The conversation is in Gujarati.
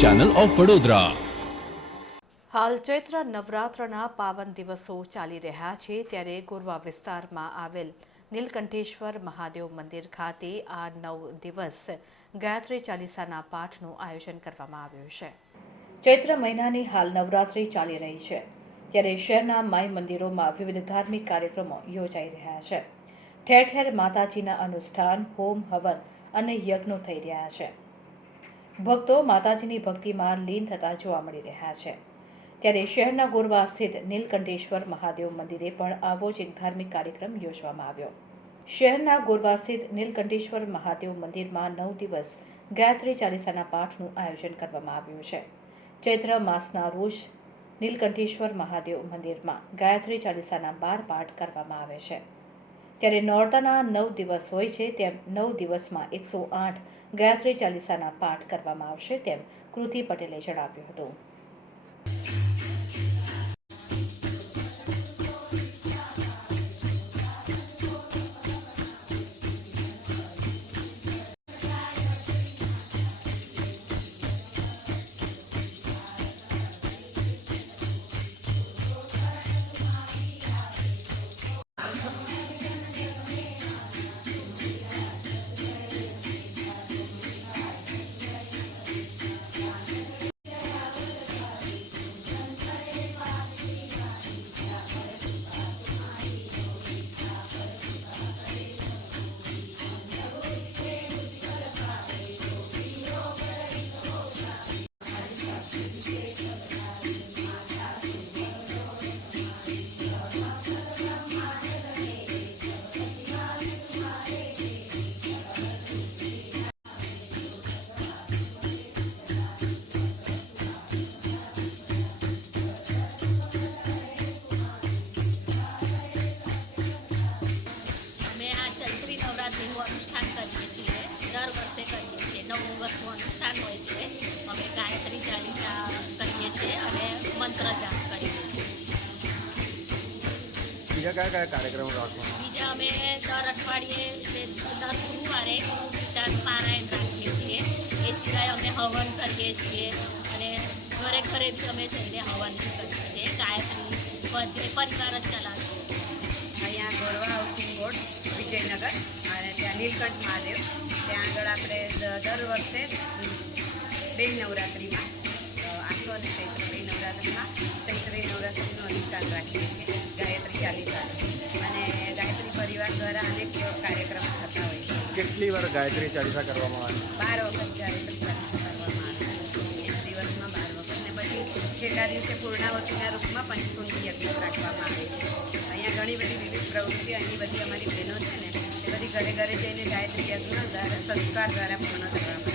Channel of Vadodara. હાલ ચૈત્ર નવરાત્રના પાવન દિવસો ચાલી રહ્યા છે, ત્યારે ગોરવા વિસ્તારમાં આવેલ નીલકંઠેશ્વર મહાદેવ મંદિર ખાતે આ 9 દિવસ ગાયત્રી ચાલીસાના પાઠનું આયોજન કરવામાં આવ્યું છે। ચૈત્ર મહિનાની હાલ નવરાત્રી ચાલી રહી છે, ત્યારે શહેરના માઈ મંદિરોમાં વિવિધ ધાર્મિક કાર્યક્રમો યોજાઈ રહ્યા છે। ઠેર ઠેર માતાજીના અનુષ્ઠાન, હોમ, હવન અને યજ્ઞો થઈ રહ્યા છે। ભક્તો માતાજીની ભક્તિમાં લીન થતા જોવા મળી રહ્યા છે। ત્યારે શહેરના ગોરવા સ્થિત નીલકંઠેશ્વર મહાદેવ મંદિરે પણ આવો જ એક ધાર્મિક કાર્યક્રમ યોજવામાં આવ્યો। શહેરના ગોરવા સ્થિત નીલકંઠેશ્વર મહાદેવ મંદિરમાં 9 દિવસ ગાયત્રી ચાલીસાના પાઠનું આયોજન કરવામાં આવ્યું છે। ચૈત્ર માસના રોજ નીલકંઠેશ્વર મહાદેવ મંદિરમાં ગાયત્રી ચાલીસાના 12 પાઠ કરવામાં આવે છે। ત્યારે નોરતાના 9 દિવસ હોય છે, તેમ 9 દિવસમાં 108 ગાયત્રી ચાલીસાના પાઠ કરવામાં આવશે, તેમ કૃતિ પટેલે જણાવ્યું હતું। બીજા કયા કાર્યક્રમો રાખવાના? બીજા અમે દર અઠવાડિયે દર ગુરુવારે ગીતાનું પારાયણ રાખીએ છીએ। એ સિવાય અમે હવન કરીએ છીએ અને ઘરે ઘરે બી અમે જઈને હવન કરીએ છીએ। ગાયત્રી બધે પરિવાર જ ચલાવીએ। અહીંયા ગોરવા હાઉસિંગ બોર્ડ વિજયનગર અને ત્યાં નીલકંઠ મહાદેવ, ત્યાં આગળ આપણે દર વર્ષે બે નવરાત્રિમાં આસો અને ચૈત્ર બે નવરાત્રિમાં ચૈત્રી નવરાત્રિનું અનુષ્ઠાન રાખીએ છીએ, ગાયત્રી ચાલીસા અને ગાયત્રી પરિવાર દ્વારા અનેક કાર્યક્રમો થતા હોય છે। કેટલી વાર ગાયત્રી ચાલીસા કરવામાં આવે? 12 વખત ગાયત્રી ચાલીસા કરવામાં આવે છે, એક દિવસમાં 12 વખત, ને પછી છેલ્લા દિવસે પૂર્ણાવતીના રૂપમાં પંચકુંડી યજ્ઞ રાખવામાં આવે છે। અહીંયા ઘણી બધી વિવિધ પ્રવૃત્તિઓ, અહીં બધી અમારી બહેનો છે ને, એ બધી ઘરે ઘરે જઈને ગાયત્રી યજ્ઞ દ્વારા સંસ્કાર દ્વારા પૂર્ણ કરવામાં આવે છે।